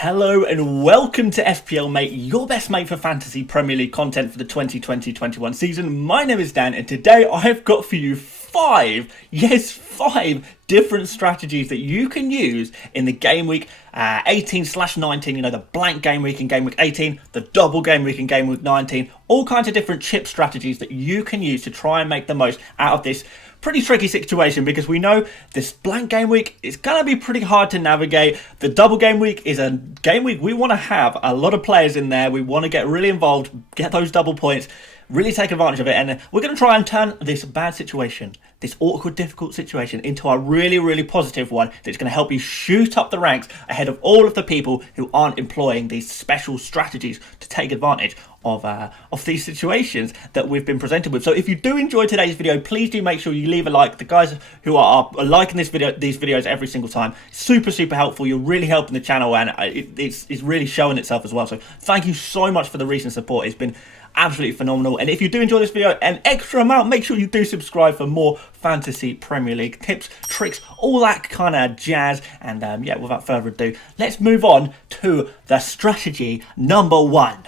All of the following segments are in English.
Hello and welcome to FPL Mate, your best mate for fantasy Premier League content for the 2020-21 season. My name is Dan and today I have got for you five different strategies that you can use in the game week 18/19, you know, the blank game week in game week 18, the double game week in game week 19, all kinds of different chip strategies that you can use to try and make the most out of this pretty tricky situation, because we know this blank game week is going to be pretty hard to navigate. The double game week is a game week we want to have a lot of players in there. We want to get really involved, get those double points, really take advantage of it, and we're going to try and turn this bad situation, this awkward, difficult situation, into a really positive one that's going to help you shoot up the ranks ahead of all of the people who aren't employing these special strategies to take advantage of these situations that we've been presented with. So if you do enjoy today's video, please do make sure you leave a like. The guys who are liking these videos every single time, super helpful. You're really helping the channel, and it's really showing itself as well. So thank you so much for the recent support. It's been absolutely phenomenal. And if you do enjoy this video an extra amount, make sure you do subscribe for more fantasy Premier League tips, tricks, all that kind of jazz. And yeah, without further ado, let's move on to the strategy number one.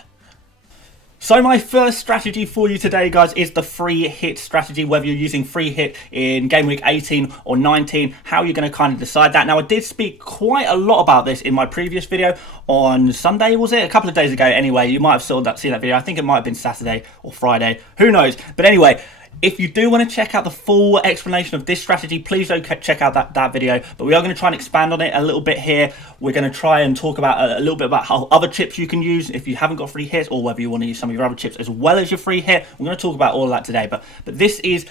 So my first strategy for you today, guys, is the free hit strategy. Whether you're using free hit in game week 18 or 19, how you're going to kind of decide that. Now, I did speak quite a lot about this in my previous video on Sunday, was it? A couple of days ago anyway. You might have seen that video. I think it might have been Saturday or Friday. Who knows? But anyway, if you do want to check out the full explanation of this strategy, please do check out that video. But we are going to try and expand on it a little bit here. We're going to try and talk about a little bit about how other chips you can use if you haven't got free hits, or whether you want to use some of your other chips as well as your free hit. We're going to talk about all of that today. But this is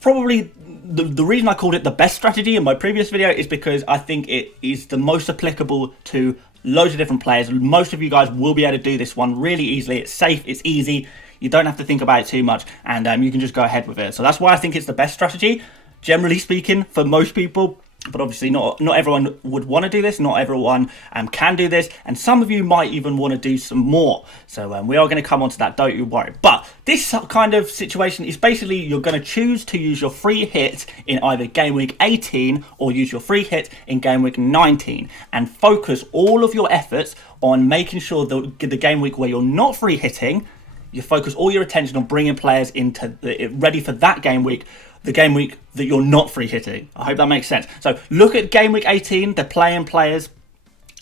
probably the reason I called it the best strategy in my previous video, is because I think it is the most applicable to loads of different players. Most of you guys will be able to do this one really easily. It's safe, it's easy. You don't have to think about it too much, and you can just go ahead with it. So that's why I think it's the best strategy, generally speaking, for most people. But obviously not everyone would want to do this. Not everyone can do this. And some of you might even want to do some more. So we are going to come on to that, don't you worry. But this kind of situation is basically you're going to choose to use your free hit in either game week 18 or use your free hit in game week 19. And focus all of your efforts on making sure that the game week where you're not free hitting, you focus all your attention on bringing players into ready for that game week, the game week that you're not free hitting. I hope that makes sense. So look at game week 18, the playing players,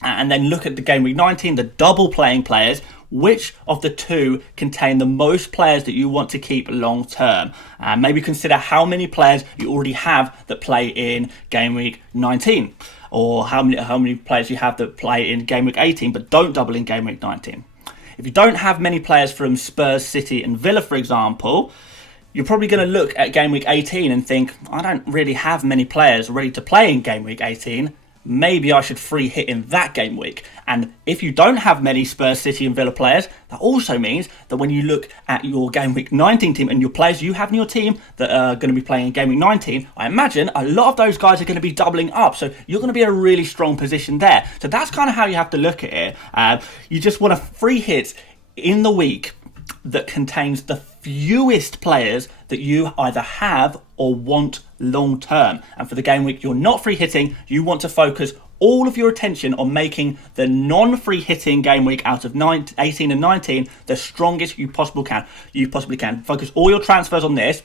and then look at the game week 19, the double playing players. Which of the two contain the most players that you want to keep long term? Maybe consider how many players you already have that play in game week 19, or how many players you have that play in game week 18 but don't double in game week 19. If you don't have many players from Spurs, City and Villa, for example, you're probably going to look at game week 18 and think, I don't really have many players ready to play in game week 18. Maybe I should free hit in that game week. And if you don't have many Spurs, City and Villa players, that also means that when you look at your game week 19 team and your players you have in your team that are going to be playing in game week 19, I imagine a lot of those guys are going to be doubling up. So you're going to be in a really strong position there. So that's kind of how you have to look at it. You just want a free hit in the week that contains the fewest players that you either have or want long term. And for the game week you're not free hitting, you want to focus all of your attention on making the non-free hitting game week out of 18 and 19 the strongest you possibly can. Focus all your transfers on this.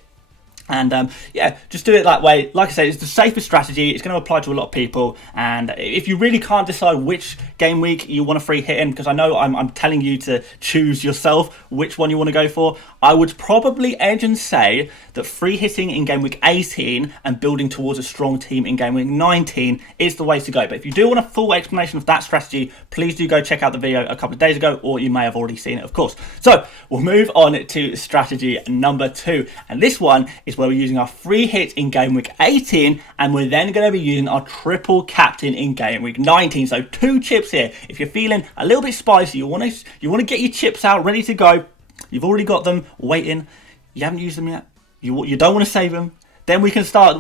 And yeah, just do it that way. Like I said, it's the safest strategy. It's going to apply to a lot of people. And if you really can't decide which game week you want to free hit in, because I know I'm telling you to choose yourself which one you want to go for, I would probably edge and say that free hitting in game week 18 and building towards a strong team in game week 19 is the way to go. But if you do want a full explanation of that strategy, please do go check out the video a couple of days ago, or you may have already seen it, of course. So we'll move on to strategy number two. And this one is where we're using our free hit in game week 18, and we're then going to be using our triple captain in game week 19. So two chips here. If you're feeling a little bit spicy, you want to get your chips out ready to go. You've already got them waiting. You haven't used them yet. You don't want to save them. Then we can start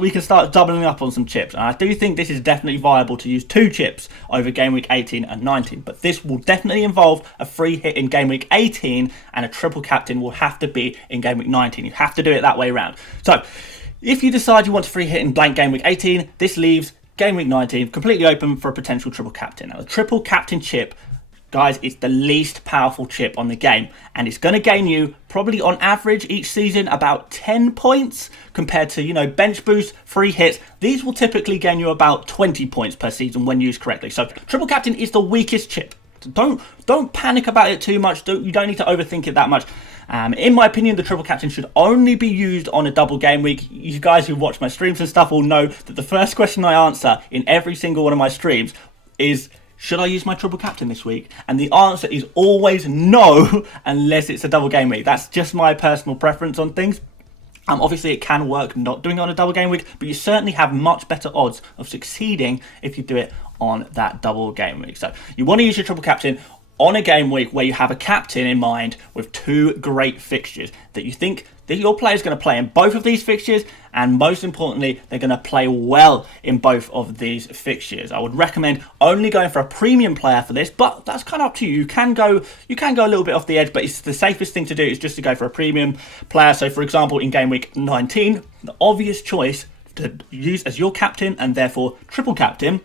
doubling up on some chips. And I do think this is definitely viable to use two chips over game week 18 and 19. But this will definitely involve a free hit in game week 18, and a triple captain will have to be in game week 19. You have to do it that way around. So if you decide you want to free hit in blank game week 18, this leaves game week 19 completely open for a potential triple captain. Now the triple captain chip Guys, it's the least powerful chip on the game, and it's going to gain you probably on average each season about 10 points compared to, bench boost, free hits. These will typically gain you about 20 points per season when used correctly. So triple captain is the weakest chip. Don't panic about it too much. You don't need to overthink it that much. In my opinion, the triple captain should only be used on a double game week. You guys who watch my streams and stuff will know that the first question I answer in every single one of my streams is, should I use my triple captain this week? And the answer is always no, unless it's a double game week. That's just my personal preference on things. Obviously, it can work not doing it on a double game week, but you certainly have much better odds of succeeding if you do it on that double game week. So you want to use your triple captain on a game week where you have a captain in mind with two great fixtures that you think that your player is going to play in both of these fixtures, and most importantly, they're going to play well in both of these fixtures. I would recommend only going for a premium player for this, but that's kind of up to you. You can go a little bit off the edge, but it's the safest thing to do is just to go for a premium player. So, for example, in game week 19, the obvious choice to use as your captain and therefore triple captain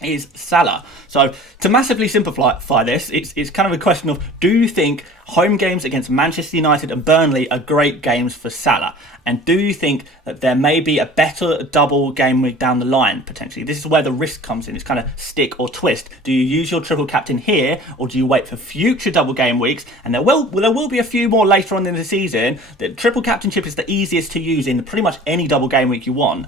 is Salah. So to massively simplify this, it's kind of a question of, do you think home games against Manchester United and Burnley are great games for Salah? And do you think that there may be a better double game week down the line, potentially? This is where the risk comes in. It's kind of stick or twist. Do you use your triple captain here, or do you wait for future double game weeks? And there will be a few more later on in the season. The triple captainship is the easiest to use in pretty much any double game week you want.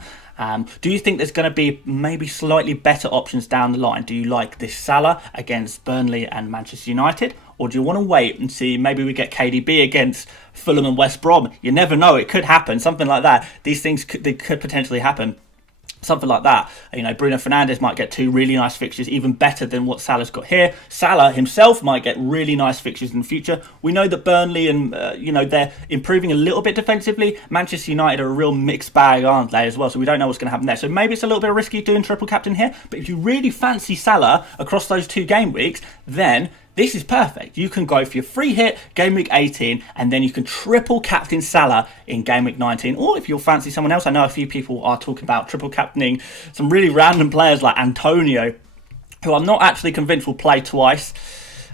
Do you think there's going to be maybe slightly better options down the line? Do you like this Salah against Burnley and Manchester United? Or do you want to wait and see maybe we get KDB against Fulham and West Brom? You never know. It could happen. Something like that. These things could potentially happen. Something like that. Bruno Fernandes might get two really nice fixtures, even better than what Salah's got here. Salah himself might get really nice fixtures in the future. We know that Burnley and, they're improving a little bit defensively. Manchester United are a real mixed bag, aren't they, as well? So we don't know what's going to happen there. So maybe it's a little bit risky doing triple captain here. But if you really fancy Salah across those two game weeks, then this is perfect. You can go for your free hit game week 18, and then you can triple captain Salah in game week 19. Or if you'll fancy someone else, I know a few people are talking about triple captaining some really random players like Antonio, who I'm not actually convinced will play twice.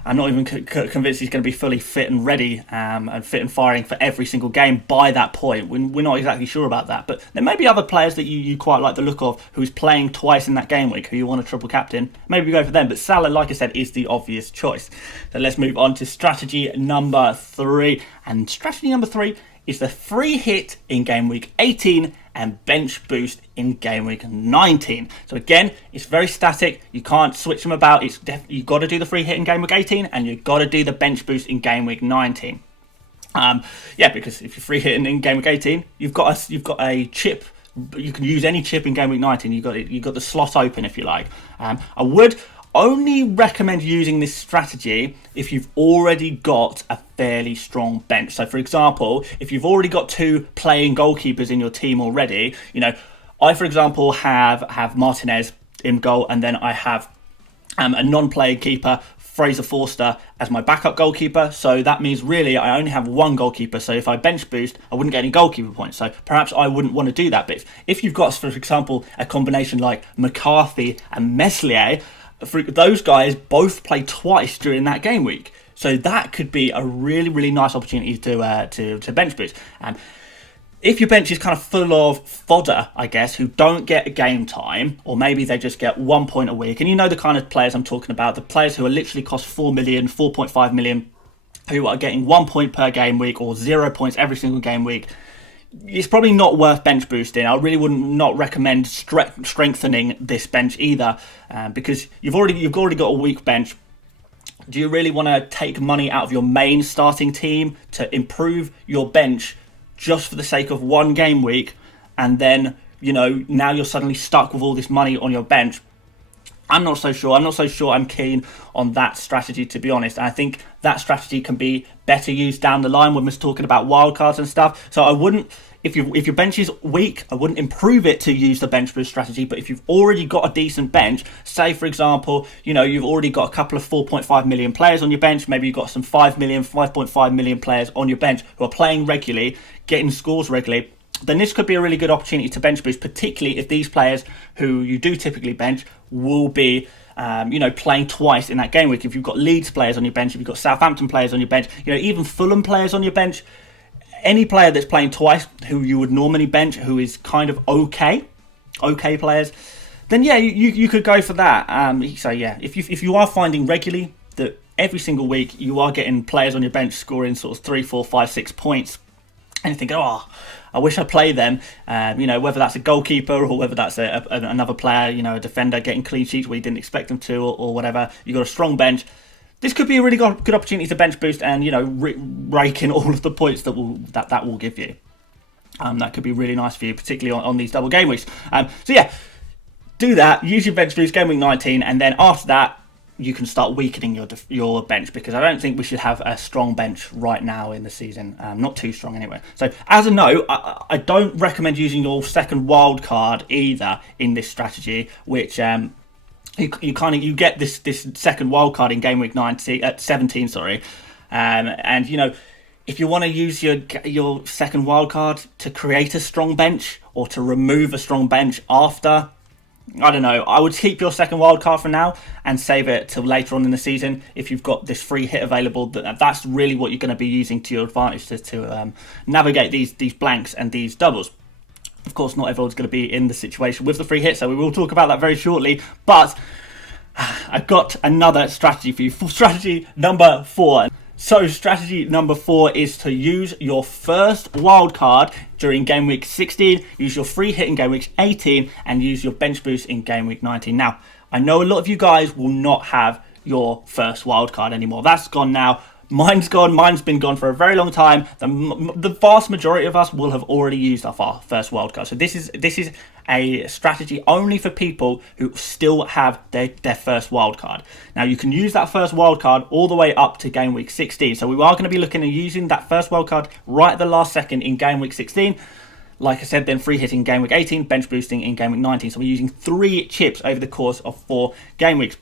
I'm not even convinced he's going to be fully fit and ready and fit and firing for every single game by that point. We're not exactly sure about that. But there may be other players that you quite like the look of who's playing twice in that game week who you want to triple captain. Maybe go for them. But Salah, like I said, is the obvious choice. So let's move on to strategy number 3. And strategy number 3 is the free hit in game week 18 and bench boost in game week 19. So again, it's very static. You can't switch them about. You've got to do the free hit in game week 18 and you've got to do the bench boost in game week 19. Because if you're free hitting in game week 18, you've got a chip. You can use any chip in game week 19. You've got the slot open if you like. I would only recommend using this strategy if you've already got a fairly strong bench. So for example, if you've already got 2 playing goalkeepers in your team already, I for example have Martinez in goal, and then I have a non-playing keeper, Fraser Forster, as my backup goalkeeper. So that means really I only have one goalkeeper. So if I bench boost, I wouldn't get any goalkeeper points. So perhaps I wouldn't want to do that. But if you've got, for example, a combination like McCarthy and Meslier, those guys both play twice during that game week. So that could be a really, really nice opportunity to bench boost. If your bench is kind of full of fodder, I guess, who don't get a game time, or maybe they just get 1 point a week, and you know the kind of players I'm talking about, the players who are literally cost 4 million, 4.5 million, who are getting 1 point per game week or 0 points every single game week, it's probably not worth bench boosting. I really wouldn't not recommend strengthening this bench either, because you've already got a weak bench. Do you really want to take money out of your main starting team to improve your bench just for the sake of one game week, and then now you're suddenly stuck with all this money on your bench? I'm not so sure. I'm keen on that strategy, to be honest. And I think that strategy can be better used down the line when we're talking about wildcards and stuff. So I wouldn't, if your bench is weak, I wouldn't improve it to use the bench boost strategy. But if you've already got a decent bench, say for example, you've already got a couple of 4.5 million players on your bench. Maybe you've got some 5.5 million players on your bench who are playing regularly, getting scores regularly. Then this could be a really good opportunity to bench boost, particularly if these players who you do typically bench will be playing twice in that game week. If you've got Leeds players on your bench, if you've got Southampton players on your bench, even Fulham players on your bench, any player that's playing twice who you would normally bench, who is kind of okay players, then yeah, you could go for that. So yeah, if you are finding regularly that every single week you are getting players on your bench scoring sort of 3, 4, 5, 6 points, and you think, oh, I wish I played them, whether that's a goalkeeper or whether that's another player, a defender getting clean sheets where you didn't expect them to, or whatever, you got a strong bench. This could be a really good opportunity to bench boost and rake in all of the points that will give you. That could be really nice for you, particularly on these double game weeks. So yeah, do that. Use your bench boost game week 19, and then after that, you can start weakening your bench, because I don't think we should have a strong bench right now in the season. Not too strong anyway. So as a note, I don't recommend using your second wild card either in this strategy, which you get this second wild card in game week 17, sorry, and if you want to use your second wild card to create a strong bench or to remove a strong bench after, I don't know, I would keep your second wild card for now and save it till later on in the season. If you've got this free hit available, that's really what you're going to be using to your advantage to navigate these blanks and these doubles. Of course, not everyone's going to be in the situation with the free hit, so we will talk about that very shortly. But I've got another strategy for you. Strategy number 4. So strategy number 4 is to use your first wildcard during game week 16, use your free hit in game week 18, and use your bench boost in game week 19. Now, I know a lot of you guys will not have your first wildcard anymore. That's gone now. Mine's gone. Mine's been gone for a very long time. The vast majority of us will have already used our first wildcard. So this is a strategy only for people who still have their first wildcard. Now, you can use that first wildcard all the way up to game week 16. So we are going to be looking at using that first wildcard right at the last second in game week 16. Like I said, then free hitting game week 18, bench boosting in game week 19. So we're using 3 chips over the course of 4 game weeks.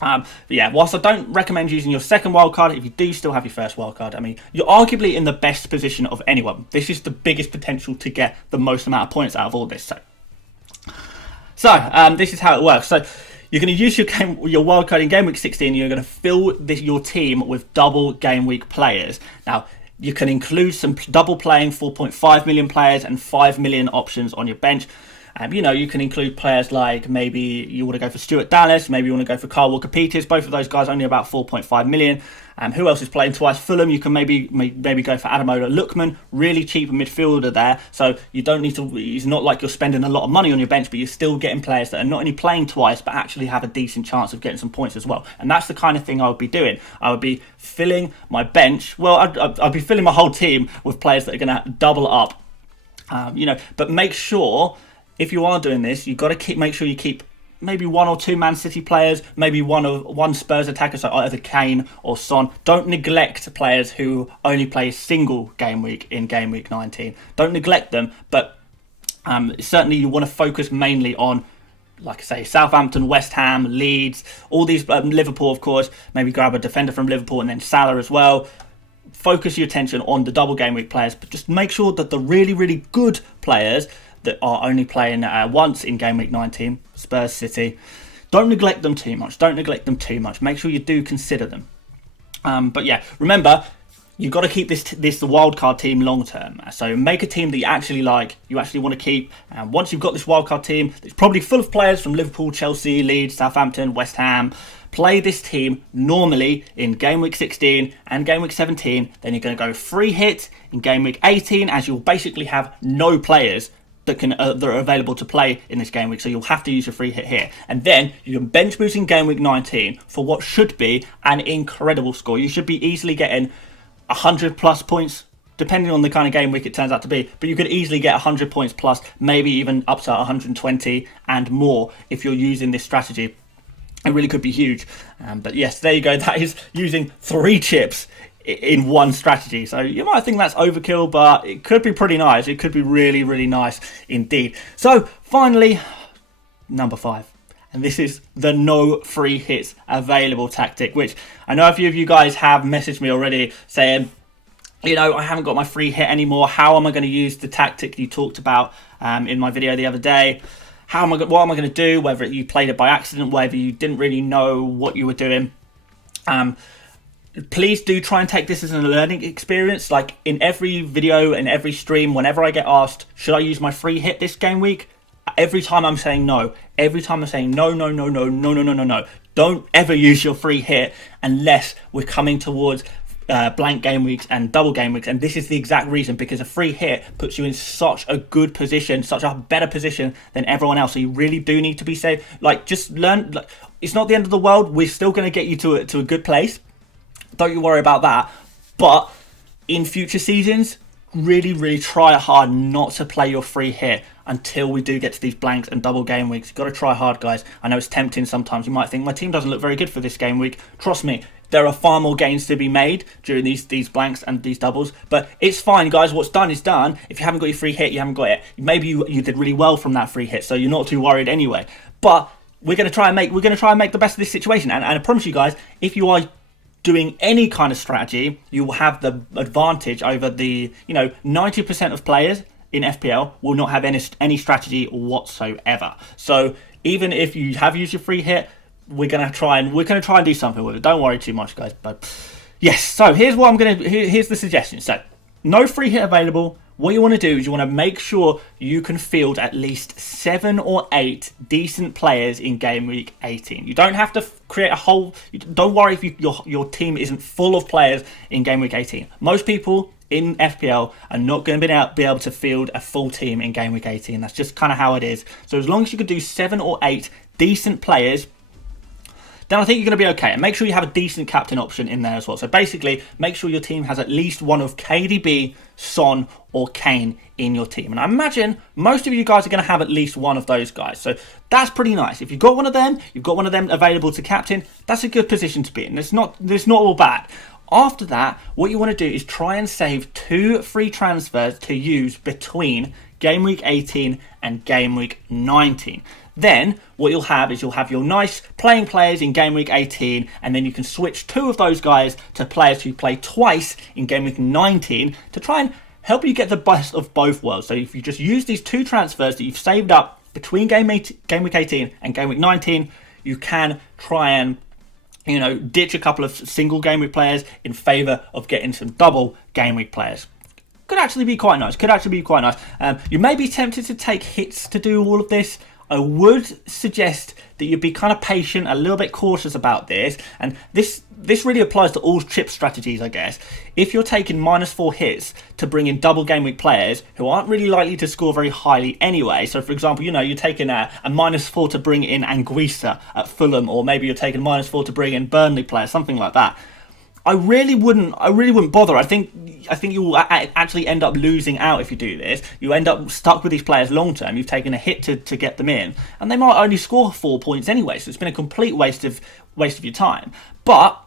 But yeah, whilst I don't recommend using your second wildcard, if you do still have your first wildcard, I mean, you're arguably in the best position of anyone. This is the biggest potential to get the most amount of points out of all this. So this is how it works. So you're going to use your wildcard in game week 16. You're going to fill your team with double game week players. Now, you can include some double playing 4.5 million players and 5 million options on your bench. You can include players like, maybe you want to go for Stuart Dallas, maybe you want to go for Kyle Walker-Peters. Both of those guys only about 4.5 million. Who else is playing twice? Fulham. You can maybe go for Ademola Lookman, really cheap midfielder there. So you don't need to. It's not like you're spending a lot of money on your bench, but you're still getting players that are not only playing twice, but actually have a decent chance of getting some points as well. And that's the kind of thing I would be doing. I would be filling my bench. Well, I'd be filling my whole team with players that are going to double up. But make sure, if you are doing this, you've got to make sure you keep maybe 1 or 2 Man City players, maybe one Spurs attacker, so either Kane or Son. Don't neglect players who only play a single game week in game week 19. Don't neglect them, but certainly you want to focus mainly on, like I say, Southampton, West Ham, Leeds, all these, Liverpool, of course. Maybe grab a defender from Liverpool and then Salah as well. Focus your attention on the double game week players, but just make sure that the really, really good players that are only playing once in game week 19, Spurs, City, don't neglect them too much. Make sure you do consider them. But yeah, remember, you've got to keep this wildcard team long term. So make a team that you actually like, you actually want to keep. And once you've got this wildcard team, it's probably full of players from Liverpool, Chelsea, Leeds, Southampton, West Ham. Play this team normally in game week 16 and game week 17. Then you're going to go free hit in game week 18, as you'll basically have no players that are available to play in this game week, so you'll have to use your free hit here. And then you can bench boost in game week 19 for what should be an incredible score. You should be easily getting 100 plus points, depending on the kind of game week it turns out to be, but you could easily get 100 points plus, maybe even up to 120 and more if you're using this strategy. It really could be huge. But yes, there you go. That is using 3 chips in one strategy. So you might think that's overkill, but it could be pretty nice. It could be really, really nice indeed. So finally, number 5. And this is the no free hits available tactic, which I know a few of you guys have messaged me already saying, I haven't got my free hit anymore. How am I going to use the tactic you talked about in my video the other day? what am I going to do, whether you played it by accident, whether you didn't really know what you were doing. Please do try and take this as a learning experience. Like in every video and every stream, whenever I get asked, should I use my free hit this game week? Every time I'm saying no. Every time I'm saying no. Don't ever use your free hit unless we're coming towards blank game weeks and double game weeks. And this is the exact reason, because a free hit puts you in such a good position, such a better position than everyone else. So you really do need to be safe. Like, just learn. Like, it's not the end of the world. We're still going to get you to a good place. Don't you worry about that. But in future seasons, really try hard not to play your free hit until we do get to these blanks and double game weeks. You've got to try hard, guys. I know it's tempting sometimes. You might think, my team doesn't look very good for this game week. Trust me, there are far more gains to be made during these blanks and these doubles. But it's fine, guys. What's done is done. If you haven't got your free hit, you haven't got it. Maybe you did really well from that free hit, so you're not too worried anyway. But we're going to try and make the best of this situation. And I promise you guys, if you are doing any kind of strategy, you will have the advantage over the 90% of players in FPL will not have any strategy whatsoever. So even if you have used your free hit, we're gonna try and do something with it. Don't worry too much, guys. But yes, so here's the suggestion. So no free hit available. What you want to do is you want to make sure you can field at least 7 or 8 decent players in game week 18. You don't have to create a whole. Don't worry if your team isn't full of players in game week 18. Most people in FPL are not going to be able to field a full team in game week 18. That's just kind of how it is. So as long as you can do 7 or 8 decent players, then I think you're going to be okay. And make sure you have a decent captain option in there as well. So basically, make sure your team has at least one of KDB, Son, or Kane in your team. And I imagine most of you guys are going to have at least one of those guys. So that's pretty nice. If you've got one of them, available to captain, that's a good position to be in. It's not all bad. After that, what you want to do is try and save 2 free transfers to use between game week 18 and game week 19. Then what you'll have is your nice playing players in game week 18, and then you can switch 2 of those guys to players who play twice in game week 19 to try and help you get the best of both worlds. So if you just use these 2 transfers that you've saved up between game week 18 and game week 19, you can try and ditch a couple of single game week players in favour of getting some double game week players. Could actually be quite nice. You may be tempted to take hits to do all of this. I would suggest that you be kind of patient, a little bit cautious about this. And this really applies to all chip strategies, I guess. If you're taking -4 hits to bring in double game week players who aren't really likely to score very highly anyway. So for example, you're taking a -4 to bring in Anguissa at Fulham, or maybe you're taking -4 to bring in Burnley players, something like that. I really wouldn't bother. I think you will actually end up losing out if you do this. You end up stuck with these players long term. You've taken a hit to get them in, and they might only score 4 points anyway. So it's been a complete waste of your time. But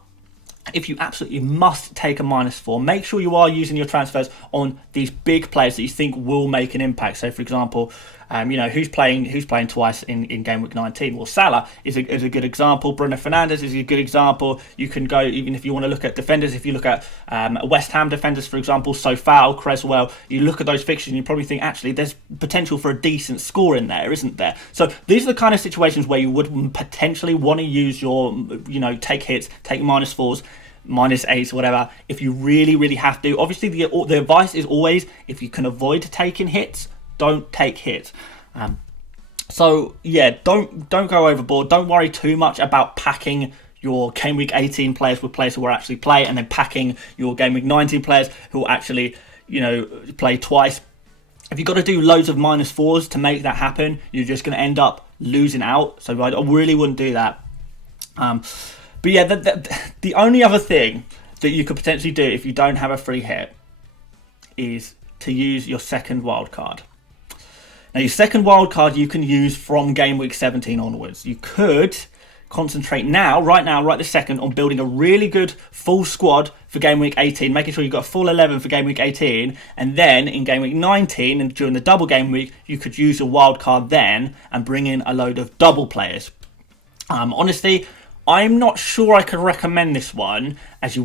if you absolutely must take a -4, make sure you are using your transfers on these big players that you think will make an impact. So, for example, who's playing twice in game week 19? Well, Salah is a good example. Bruno Fernandes is a good example. You can go, even if you want to look at defenders, if you look at West Ham defenders, for example, Sofal, Creswell, you look at those fixtures and you probably think, actually, there's potential for a decent score in there, isn't there? So these are the kind of situations where you would potentially want to use your, take hits, take -4s, -8s, whatever, if you really have to. Obviously, the advice is always, if you can avoid taking hits, don't take hits. So yeah, don't go overboard. Don't worry too much about packing your game week 18 players with players who will actually play, and then packing your game week 19 players who will actually play twice. If you've got to do loads of -4s to make that happen, you're just going to end up losing out. So I really wouldn't do that. But yeah, the only other thing that you could potentially do if you don't have a free hit is to use your second wildcard. Now, your second wildcard you can use from game week 17 onwards. You could concentrate right this second, on building a really good full squad for game week 18, making sure you've got a full 11 for game week 18, and then in game week 19 and during the double game week, you could use your wildcard then and bring in a load of double players. Honestly, I'm not sure I could recommend this one, as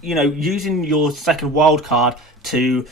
using your second wildcard to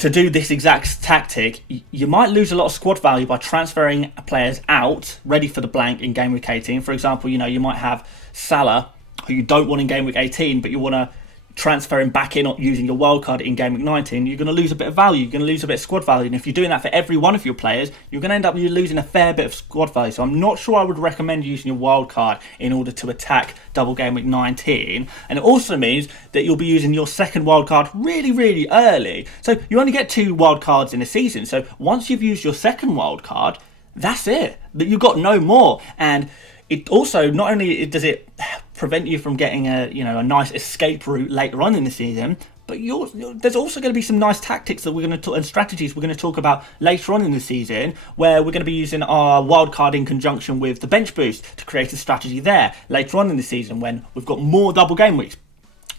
to do this exact tactic, you might lose a lot of squad value by transferring players out ready for the blank in game week 18. For example, you might have Salah, who you don't want in game week 18, but you want to transfer him back in using your wildcard in game week 19. You're going to lose a bit of value. You're going to lose a bit of squad value. And if you're doing that for every one of your players, you're going to end up losing a fair bit of squad value. So I'm not sure I would recommend using your wildcard in order to attack double game week 19. And it also means that you'll be using your second wildcard really, really early. So you only get 2 wildcards in a season. So once you've used your second wildcard, that's it. You've got no more. And it also, not only does it prevent you from getting a nice escape route later on in the season, but there's also going to be some nice tactics that we're going to and strategies we're going to talk about later on in the season, where we're going to be using our wildcard in conjunction with the bench boost to create a strategy there later on in the season when we've got more double game weeks.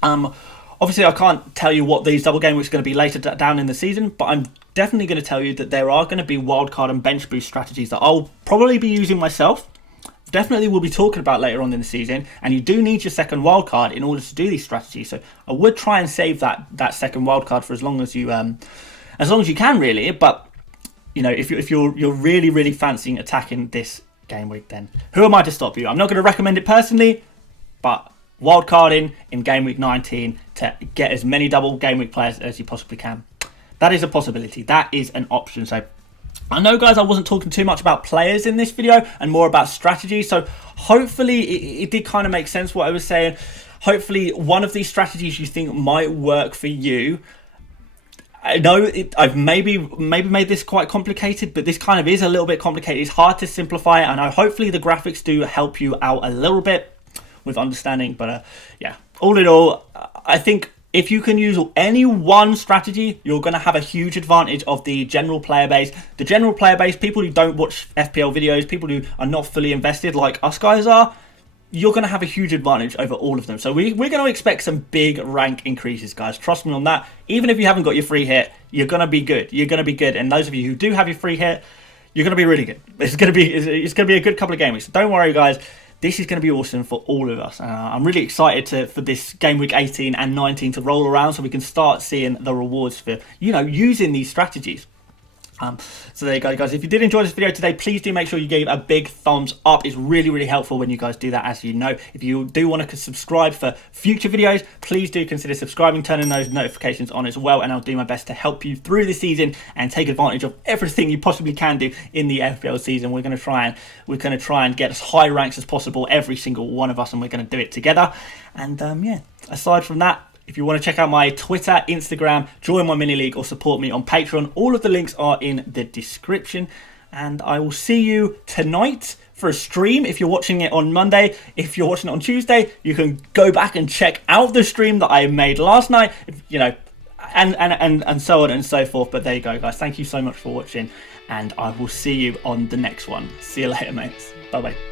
Obviously, I can't tell you what these double game weeks are going to be later down in the season, but I'm definitely going to tell you that there are going to be wildcard and bench boost strategies that I'll probably be using myself. Definitely we'll be talking about later on in the season, and you do need your second wildcard in order to do these strategies. So I would try and save that second wildcard for as long as you can, really. But if you're really, really fancying attacking this game week, then who am I to stop you? I'm not going to recommend it personally, but wildcarding in game week 19 to get as many double game week players as you possibly can. That is a possibility. That is an option. So I know, guys, I wasn't talking too much about players in this video and more about strategy. So hopefully it did kind of make sense what I was saying. Hopefully one of these strategies you think might work for you. I know I've maybe made this quite complicated, but this kind of is a little bit complicated. It's hard to simplify it. I know hopefully the graphics do help you out a little bit with understanding. But yeah, all in all, I think if you can use any one strategy, you're going to have a huge advantage of the general player base. The general player base, people who don't watch FPL videos, people who are not fully invested like us guys are, you're going to have a huge advantage over all of them. So we're going to expect some big rank increases, guys. Trust me on that. Even if you haven't got your free hit, you're going to be good. You're going to be good. And those of you who do have your free hit, you're going to be really good. It's going to be a good couple of game weeks. So don't worry, guys. This is going to be awesome for all of us. I'm really excited for this game week 18 and 19 to roll around so we can start seeing the rewards for, using these strategies. So there you go, guys. If you did enjoy this video today, please do make sure you gave a big thumbs up. It's really, really helpful when you guys do that, as you know. If you do want to subscribe for future videos, please do consider subscribing, turning those notifications on as well, and I'll do my best to help you through the season and take advantage of everything you possibly can do in the FPL season. We're going to try and get as high ranks as possible, every single one of us, and we're going to do it together. And yeah, aside from that, if you want to check out my Twitter, Instagram, join my mini league or support me on Patreon, all of the links are in the description. And I will see you tonight for a stream if you're watching it on Monday. If you're watching it on Tuesday, you can go back and check out the stream that I made last night, and so on and so forth. But there you go, guys. Thank you so much for watching, and I will see you on the next one. See you later, mates. Bye-bye.